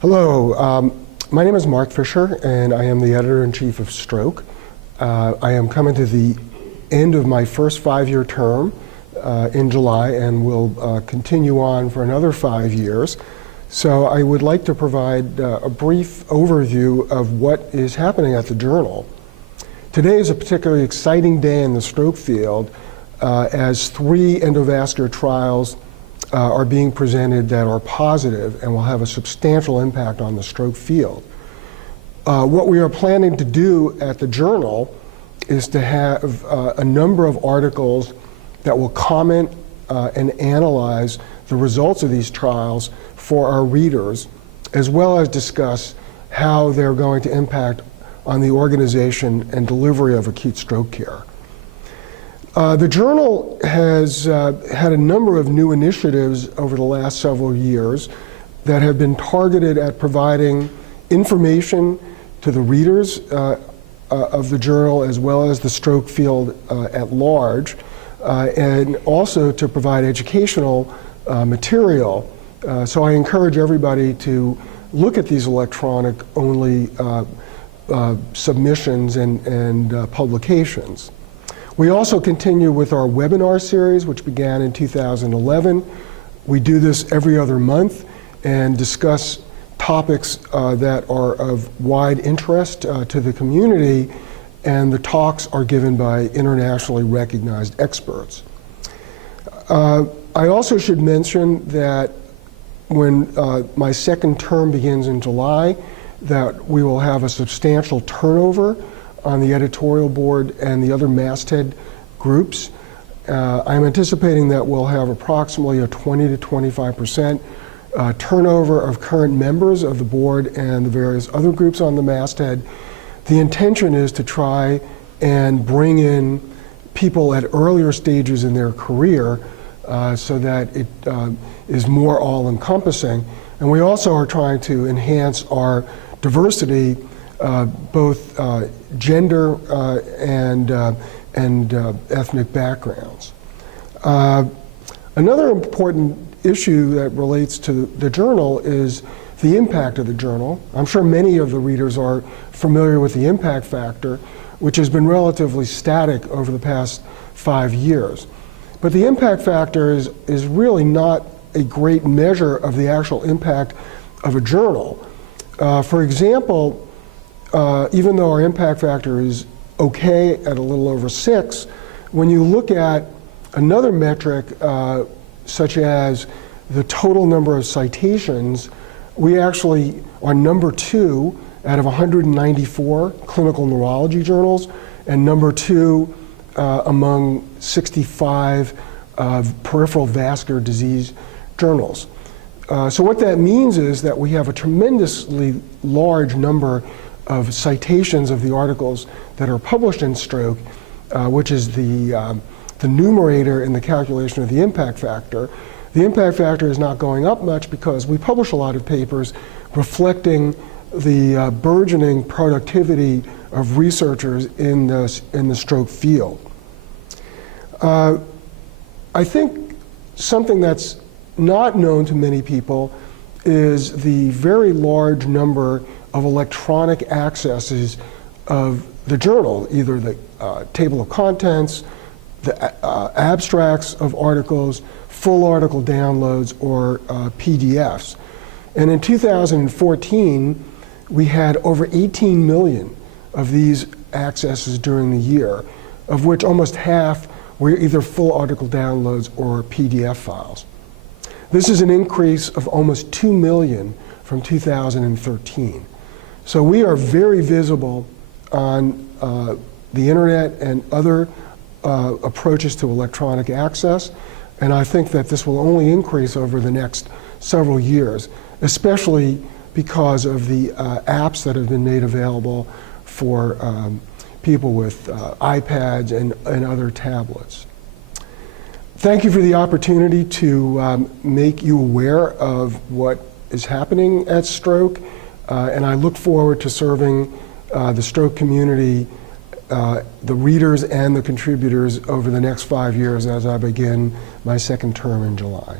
Hello, my name is Marc Fisher, and I am the editor-in-chief of Stroke. I am coming to the end of my first 5-year term in July, and will continue on for another 5 years. So I would like to provide a brief overview of what is happening at the Journal. Today is a particularly exciting day in the stroke field as 3 endovascular trials are being presented that are positive and will have a substantial impact on the stroke field. What we are planning to do at the Journal is to have a number of articles that will comment and analyze the results of these trials for our readers, as well as discuss how they're going to impact on the organization and delivery of acute stroke care. The Journal has had a number of new initiatives over the last several years that have been targeted at providing information to the readers of the Journal, as well as the stroke field at large, and also to provide educational material. So I encourage everybody to look at these electronic-only submissions and publications. We also continue with our webinar series, which began in 2011. We do this every other month and discuss topics that are of wide interest to the community, and the talks are given by internationally recognized experts. I also should mention that when my second term begins in July, that we will have a substantial turnover on the editorial board and the other masthead groups. I'm anticipating that we'll have approximately a 20 to 25% turnover of current members of the board and the various other groups on the masthead. The intention is to try and bring in people at earlier stages in their career so that it is more all-encompassing. And we also are trying to enhance our diversity, both gender and ethnic backgrounds. Another important issue that relates to the Journal is the impact of the Journal. I'm sure many of the readers are familiar with the impact factor, which has been relatively static over the past 5 years. But the impact factor is really not a great measure of the actual impact of a journal. For example, even though our impact factor is okay at a little over 6, when you look at another metric, such as the total number of citations, we actually are number 2 out of 194 clinical neurology journals, and number 2 among 65 peripheral vascular disease journals. So what that means is that we have a tremendously large number of citations of the articles that are published in Stroke, which is the numerator in the calculation of the impact factor. The impact factor is not going up much because we publish a lot of papers reflecting the burgeoning productivity of researchers in the stroke field. I think something that's not known to many people is the very large number of electronic accesses of the Journal, either the table of contents, the abstracts of articles, full article downloads, or PDFs. And in 2014, we had over 18 million of these accesses during the year, of which almost half were either full article downloads or PDF files. This is an increase of almost 2 million from 2013. So we are very visible on the internet and other approaches to electronic access, and I think that this will only increase over the next several years, especially because of the apps that have been made available for people with iPads and other tablets. Thank you for the opportunity to make you aware of what is happening at Stroke, and I look forward to serving the stroke community, the readers and the contributors over the next 5 years as I begin my second term in July.